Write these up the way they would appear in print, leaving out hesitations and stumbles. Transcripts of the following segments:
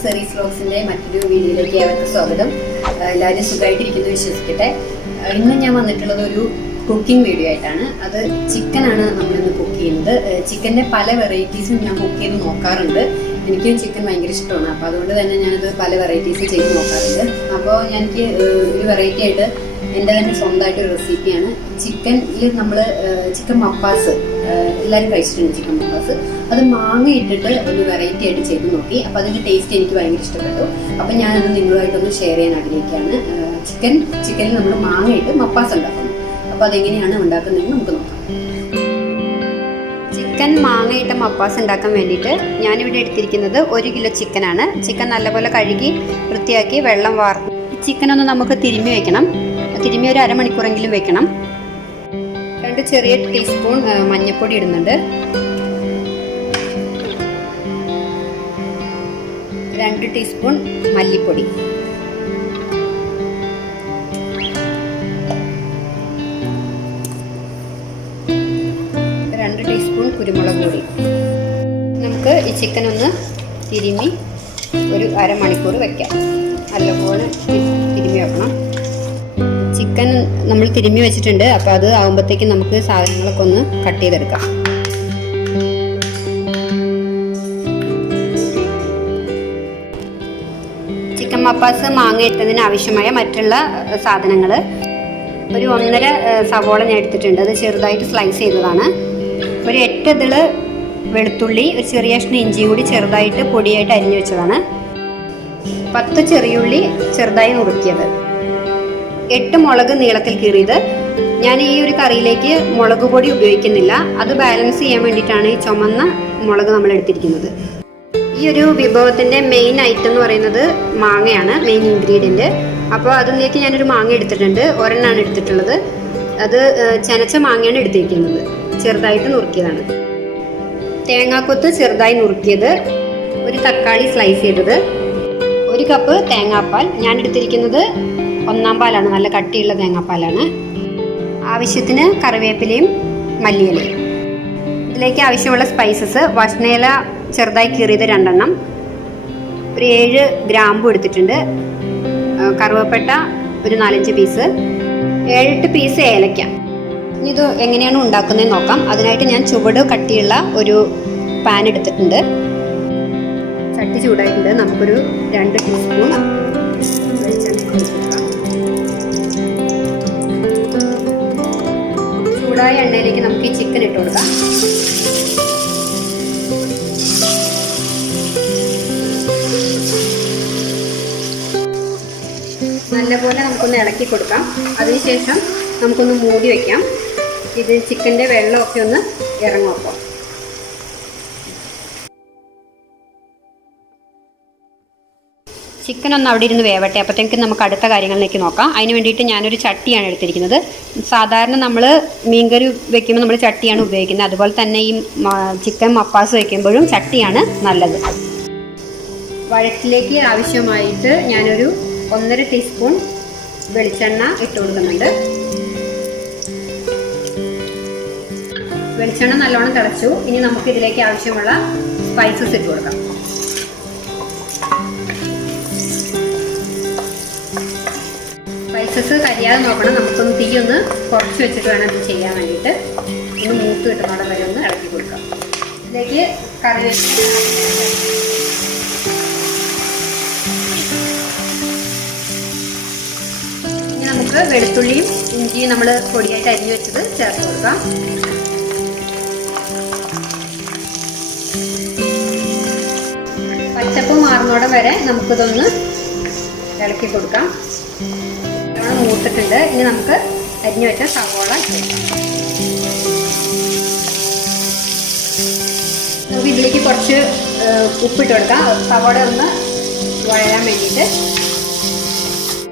സെറീസ് വ്ലോഗ്സിന്റെ മറ്റൊരു വീഡിയോയിലേക്ക് ഏവർക്കും സ്വാഗതം. എല്ലാവരും സുഖമായിട്ടിരിക്കുന്നു വിശ്വസിക്കട്ടെ. ഇന്ന് ഞാൻ വന്നിട്ടുള്ളത് ഒരു കുക്കിംഗ് വീഡിയോ ആയിട്ടാണ്. അത് ചിക്കനാണ് നമ്മളിന്ന് കുക്ക് ചെയ്യുന്നത്. ചിക്കൻ്റെ പല വെറൈറ്റീസും ഞാൻ കുക്ക് ചെയ്ത് നോക്കാറുണ്ട്. എനിക്ക് ചിക്കൻ ഭയങ്കര ഇഷ്ടമാണ്. അപ്പോൾ അതുകൊണ്ട് തന്നെ ഞാനത് പല വെറൈറ്റീസ് ചെയ്ത് നോക്കാറുണ്ട്. അപ്പോൾ എനിക്ക് ഒരു വെറൈറ്റി ആയിട്ട് എൻ്റെ തന്നെ സ്വന്തമായിട്ടൊരു റെസിപ്പിയാണ്. ചിക്കനിൽ നമ്മൾ ചിക്കൻ മപ്പാസ് എല്ലാവരും കഴിച്ചിട്ടുണ്ട്. ചിക്കൻ മപ്പാസ് അത് മാങ്ങ ഇട്ടിട്ട് ഒരു വെറൈറ്റി ആയിട്ട് ചെയ്ത് നോക്കി. അപ്പോൾ അതിൻ്റെ ടേസ്റ്റ് എനിക്ക് ഭയങ്കര ഇഷ്ടപ്പെട്ടു. അപ്പോൾ ഞാനത് നിങ്ങളുമായിട്ടൊന്ന് ഷെയർ ചെയ്യാൻ ആഗ്രഹിക്കുകയാണ്. ചിക്കനിൽ നമ്മൾ മാങ്ങ ഇട്ട് മപ്പാസ് ഉണ്ടാക്കുന്നു. അപ്പോൾ അതെങ്ങനെയാണ് ഉണ്ടാക്കുന്നതെന്ന് നമുക്ക് നോക്കാം. ചിക്കൻ മാങ്ങയിട്ട മപ്പാസ് ഉണ്ടാക്കാൻ വേണ്ടിയിട്ട് ഞാനിവിടെ എടുത്തിരിക്കുന്നത് 1 കിലോ ചിക്കനാണ്. ചിക്കൻ നല്ലപോലെ കഴുകി വൃത്തിയാക്കി വെള്ളം വാർത്ത് ചിക്കനൊന്ന് നമുക്ക് തിരുമ്മി വെക്കണം. തിരുമ്മി ഒരു അരമണിക്കൂറെങ്കിലും വെക്കണം. 2 ചെറിയ ടീസ്പൂൺ മഞ്ഞൾപ്പൊടി ഇടുന്നുണ്ട്. 2 ടീസ്പൂൺ മല്ലിപ്പൊടി, 2 ടീസ്പൂൺ കുരുമുളക് പൊടി. നമുക്ക് ഈ ചിക്കൻ ഒന്ന് തിരുമ്മി ഒരു അരമണിക്കൂർ വെക്കാം. നല്ലപോലെ തിരുമ്മി വെക്കണം. ചിക്കൻ നമ്മൾ തിരുമ്മി വെച്ചിട്ടുണ്ട്. അപ്പോൾ അത് ആകുമ്പോഴത്തേക്കും നമുക്ക് സാധനങ്ങളൊക്കെ ഒന്ന് കട്ട് ചെയ്തെടുക്കാം. ചിക്കൻ മപ്പാസ് മാങ്ങ ഇട്ടതിന് ആവശ്യമായ മറ്റുള്ള സാധനങ്ങൾ: ഒരു 1.5 സവോള ഞാൻ എടുത്തിട്ടുണ്ട്. അത് ചെറുതായിട്ട് സ്ലൈസ് ചെയ്തതാണ്. ഒരു 8 ഇതള് വെളുത്തുള്ളി, ഒരു ചെറിയ കഷ്ണം ഇഞ്ചിയും കൂടി ചെറുതായിട്ട് പൊടിയായിട്ട് അരിഞ്ഞു വെച്ചതാണ്. 10 ചെറിയുള്ളി ചെറുതായി നുറുക്കിയത്, 8 മുളക് നീളത്തിൽ കീറിയത്. ഞാൻ ഈ ഒരു കറിയിലേക്ക് മുളക് പൊടി ഉപയോഗിക്കുന്നില്ല. അത് ബാലൻസ് ചെയ്യാൻ വേണ്ടിയിട്ടാണ് ഈ ചുമന്ന മുളക് നമ്മൾ എടുത്തിരിക്കുന്നത്. ഈ ഒരു വിഭവത്തിൻ്റെ മെയിൻ ഐറ്റം എന്ന് പറയുന്നത് മാങ്ങയാണ്, മെയിൻ ഇൻഗ്രീഡിയൻറ്റ്. അപ്പോൾ അതിലേക്ക് ഞാനൊരു മാങ്ങ എടുത്തിട്ടുണ്ട്. ഒരെണ്ണമാണ് എടുത്തിട്ടുള്ളത്. അത് ചനച്ച മാങ്ങയാണ് എടുത്തിരിക്കുന്നത്. ചെറുതായിട്ട് നുറുക്കിയതാണ്. തേങ്ങാക്കൊത്ത് ചെറുതായി നുറുക്കിയത്, ഒരു തക്കാളി സ്ലൈസ് ചെയ്തത്, 1 കപ്പ് തേങ്ങാപ്പാൽ. ഞാൻ എടുത്തിരിക്കുന്നത് 1-ാം പാലാണ്, നല്ല കട്ടിയുള്ള തേങ്ങാപ്പാലാണ്. ആവശ്യത്തിന് കറിവേപ്പിലയും മല്ലിയിലയും. ഇതിലേക്ക് ആവശ്യമുള്ള സ്പൈസസ്: വഴനയ ചെറുതായി കീറിയത് 2 എണ്ണം, ഒരു 7 ഗ്രാമ്പു എടുത്തിട്ടുണ്ട്, കറുവപ്പട്ട ഒരു 4-5 പീസ്, 7-8 പീസ് ഏലക്ക. ഇനി ഇത് എങ്ങനെയാണ് ഉണ്ടാക്കുന്നതെന്ന് നോക്കാം. അതിനായിട്ട് ഞാൻ ചുവട് കട്ടിയുള്ള ഒരു പാൻ എടുത്തിട്ടുണ്ട്. ചട്ടി ചൂടായിട്ടുണ്ട്. നമുക്കൊരു 2 ടീസ്പൂൺ വെളിച്ചെണ്ണ ഒഴിച്ച് കൊടുക്കാം. ചൂടായ എണ്ണയിലേക്ക് നമുക്ക് ഈ ചിക്കൻ ഇട്ട് കൊടുക്കാം. നല്ലപോലെ നമുക്കൊന്ന് ഇളക്കി കൊടുക്കാം. അതിനുശേഷം നമുക്കൊന്ന് മൂടി വയ്ക്കാം. ഇത് ചിക്കൻ്റെ വെള്ളമൊക്കെ ഒന്ന് ഇറങ്ങും. അപ്പോൾ ചിക്കൻ ഒന്ന് അവിടെ ഇരുന്ന് വേവട്ടെ. അപ്പോഴത്തേക്ക് നമുക്ക് അടുത്ത കാര്യങ്ങളിലേക്ക് നോക്കാം. അതിന് വേണ്ടിയിട്ട് ഞാനൊരു ചട്ടിയാണ് എടുത്തിരിക്കുന്നത്. സാധാരണ നമ്മൾ മീൻകറി വെക്കുമ്പോൾ നമ്മൾ ചട്ടിയാണ് ഉപയോഗിക്കുന്നത്. അതുപോലെ തന്നെ ഈ ചിക്കൻ മപ്പാസ് വയ്ക്കുമ്പോഴും ചട്ടിയാണ് നല്ലത്. വഴറ്റിലേക്ക് ആവശ്യമായിട്ട് ഞാനൊരു 1.5 ടീസ്പൂൺ വെളിച്ചെണ്ണ ഇട്ട് കൊടുക്കുന്നുണ്ട്. വെളിച്ചെണ്ണ നല്ലോണം തിളച്ചു. ഇനി നമുക്ക് ഇതിലേക്ക് ആവശ്യമുള്ള സ്പൈസസ് ഇട്ട് കൊടുക്കാം. സ്പൈസസ് കരിയാതെ നോക്കണം. നമുക്കൊന്ന് തീ ഒന്ന് കുറച്ച് വെച്ചിട്ട് വേണം ഇത് ചെയ്യാൻ വേണ്ടിയിട്ട്. ഒന്ന് മൂത്ത് കിട്ടുന്നോടെ വരെ ഒന്ന് ഇളക്കി കൊടുക്കാം. ഇതിലേക്ക് കറിവേപ്പില, ഇനി നമുക്ക് വെളുത്തുള്ളിയും ഇഞ്ചിയും നമ്മൾ പൊടിയായിട്ട് അരിഞ്ഞു വെച്ചത് ചേർത്ത് കൊടുക്കാം. പച്ചപ്പ് മാറുന്നോടെ വരെ നമുക്കിതൊന്ന് ഇളക്കി കൊടുക്കാം. മൂത്തിട്ടുണ്ട്. ഇനി നമുക്ക് അരിഞ്ഞു വെച്ച സവോള നമുക്ക് ഇതിലേക്ക് കുറച്ച് ഉപ്പിട്ട് കൊടുക്കാം. സവോള ഒന്ന് വഴയാൻ വേണ്ടിയിട്ട്.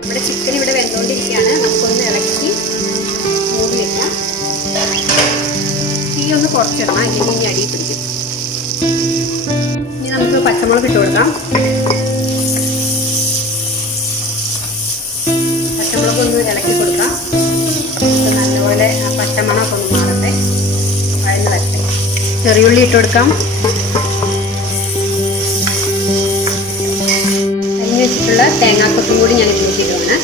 നമ്മുടെ ചിക്കൻ ഇവിടെ വെന്തുകൊണ്ടിരിക്കുകയാണ്. നമുക്കൊന്ന് ഇളക്കി മൂടി വെക്കാം. തീ ഒന്ന് കുറച്ചിടണം, ഇല്ലെങ്കിൽ ഇനി അടി പിടിക്കും. ഇനി നമുക്ക് പച്ചമുളക് ഇട്ട് കൊടുക്കാം. ഒന്ന് ഇളക്കി കൊടുക്കാം. നല്ലപോലെ ആ പച്ചമണമൊക്കെ ഒന്ന് മാറട്ടെ, വഴന്ന് വരട്ടെ. ചെറിയുള്ളി ഇട്ട് കൊടുക്കാം. തേങ്ങാക്കൊത്തും കൂടി ഞാൻ ഇതിലേക്കിടുവാണ്.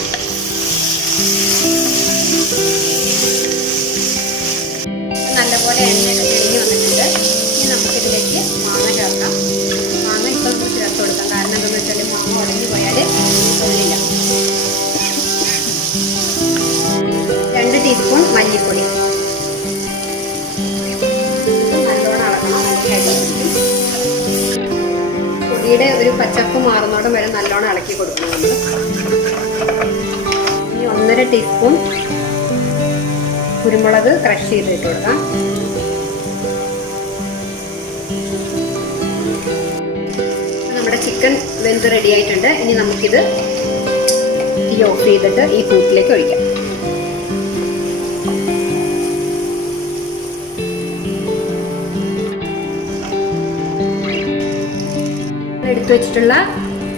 നല്ലപോലെ എണ്ണയൊക്കെ തെളിഞ്ഞ് വന്നിട്ടുണ്ട്. ഇനി നമുക്കിതിലേക്ക് മാങ്ങ ചേർക്കാം. മാങ്ങ ഇപ്പം നമുക്ക് ചേർത്ത് കൊടുക്കാം. കാരണം എന്താണെന്ന് വെച്ചാൽ മാങ്ങ ഉടഞ്ഞു പോയാൽ കൊള്ളില്ല. 2 ടീസ്പൂൺ മല്ലിപ്പൊടി. നല്ലോണം അളക്കണം. പൊടിയുടെ ഒരു പച്ചപ്പ് മാറുന്നോടം വരെ നല്ലോണം ഇളക്കി കൊടുക്കണം നമ്മൾ. ഇനി 1.5 ടീസ്പൂൺ കുരുമുളക് ക്രഷ് ചെയ്തിട്ട് കൊടുക്കാം. നമ്മുടെ ചിക്കൻ വെന്ത് റെഡി ആയിട്ടുണ്ട്. ഇനി നമുക്കിത് തീ ഓഫ് ചെയ്തിട്ട് ഈ കൂട്ടിലേക്ക് ഒഴിക്കാം. എടുത്തു വെച്ചിട്ടുള്ള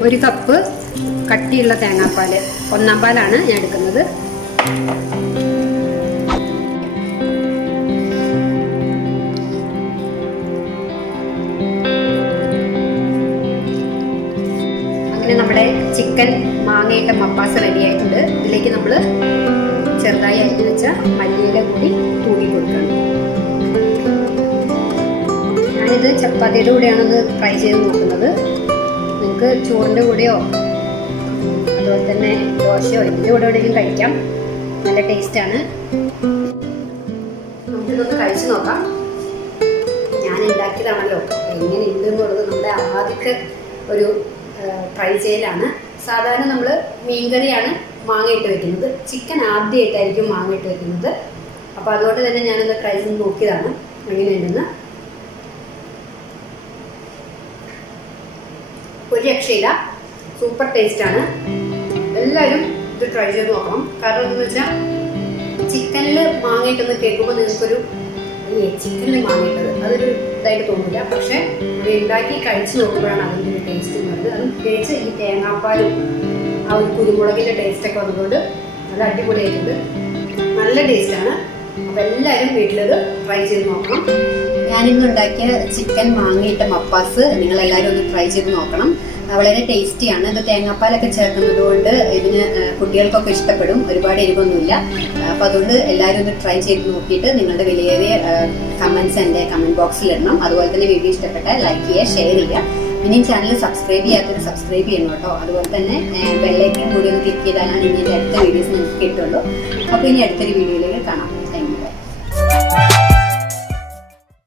1 കപ്പ് കട്ടിയുള്ള തേങ്ങാപ്പാൽ, 1-ാം പാലാണ് ഞാൻ എടുക്കുന്നത്. അങ്ങനെ നമ്മുടെ ചിക്കൻ മാങ്ങയിട്ട മപ്പാസ് റെഡി ആയിട്ടുണ്ട്. ഇതിലേക്ക് നമ്മൾ ചെറുതായി അരിഞ്ഞു വെച്ച മല്ലിയില കൂടി തൂക്കി കൊടുക്കണം. ഞാനിത് ചപ്പാത്തിയുടെ കൂടെയാണൊന്ന് ട്രൈ ചെയ്ത് നോക്കുന്നത്. നിങ്ങൾക്ക് ചോറിൻ്റെ കൂടെയോ അതുപോലെ തന്നെ ദോശയോ ഇതിൻ്റെ കൂടെ എവിടെയെങ്കിലും കഴിക്കാം. നല്ല ടേസ്റ്റാണ്. നമുക്കിതൊന്ന് കഴിച്ച് നോക്കാം. ഞാൻ ഉണ്ടാക്കിയതാണല്ലോ, എങ്ങനെ ഉണ്ടെന്നുള്ളത് നമ്മുടെ ആദ്യത്തെ ഒരു ട്രൈ ചെയ്യലാണ്. സാധാരണ നമ്മൾ മീൻകറിയാണ് മാങ്ങയിട്ട് വെക്കുന്നത്. ചിക്കൻ ആദ്യമായിട്ടായിരിക്കും മാങ്ങയിട്ട് വെക്കുന്നത്. അപ്പോൾ അതുകൊണ്ട് തന്നെ ഞാനൊന്ന് ട്രൈ ചെയ്ത് നോക്കിയതാണ് എങ്ങനെയുണ്ടെന്ന്. ഒരു രക്ഷയില്ല, സൂപ്പർ ടേസ്റ്റാണ്. എല്ലാവരും ഇത് ട്രൈ ചെയ്ത് നോക്കണം. കാരണം എന്താണെന്ന് വെച്ചാൽ ചിക്കനിൽ മാങ്ങയിട്ടൊന്ന് കേൾക്കുമ്പോൾ നിങ്ങൾക്കൊരു ചിക്കനിൽ മാങ്ങയിട്ടത് അതൊരു ഇതായിട്ട് തോന്നില്ല. പക്ഷെ ഇത് ഉണ്ടാക്കി കഴിച്ച് നോക്കുമ്പോഴാണ് അതിൻ്റെ ഒരു ടേസ്റ്റ് വരുന്നത്. അത് പ്രത്യേകിച്ച് ഈ തേങ്ങാപ്പാലും ആ ഒരു കുരുമുളകിൻ്റെ ടേസ്റ്റൊക്കെ വന്നതുകൊണ്ട് നല്ല അടിപൊളിയായിട്ടുണ്ട്. നല്ല ടേസ്റ്റാണ്. അപ്പോൾ എല്ലാവരും വീട്ടിലത് ട്രൈ ചെയ്ത് നോക്കണം. ഞാനിന്ന് ഉണ്ടാക്കിയ ചിക്കൻ മാങ്ങയിട്ട മപ്പാസ് നിങ്ങളെല്ലാവരും ഒന്ന് ട്രൈ ചെയ്ത് നോക്കണം. വളരെ ടേസ്റ്റിയാണ്. ഇത് തേങ്ങാപ്പാലൊക്കെ ചേർക്കുന്നത് കൊണ്ട് ഇതിന് കുട്ടികൾക്കൊക്കെ ഇഷ്ടപ്പെടും. ഒരുപാട് എരിവൊന്നുമില്ല. അപ്പോൾ അതുകൊണ്ട് എല്ലാവരും ഒന്ന് ട്രൈ ചെയ്ത് നോക്കിയിട്ട് നിങ്ങളുടെ വിലയേറിയ കമൻറ്റ്സ് എൻ്റെ കമൻറ്റ് ബോക്സിൽ ഇടണം. അതുപോലെ തന്നെ വീഡിയോ ഇഷ്ടപ്പെട്ടാൽ ലൈക്ക് ചെയ്യുക, ഷെയർ ചെയ്യുക. ഇനിയും ചാനൽ സബ്സ്ക്രൈബ് ചെയ്യാത്തവർ സബ്സ്ക്രൈബ് ചെയ്യണം കേട്ടോ. അതുപോലെ തന്നെ ബെല്ലൈക്കൻ കൂടി ഒന്ന് ക്ലിക്ക് ചെയ്താലാണ് ഇനി എൻ്റെ അടുത്ത വീഡിയോസ് നിങ്ങൾക്ക് കിട്ടുള്ളൂ. അപ്പോൾ ഇനി അടുത്തൊരു വീഡിയോയിലേക്ക് കാണാം.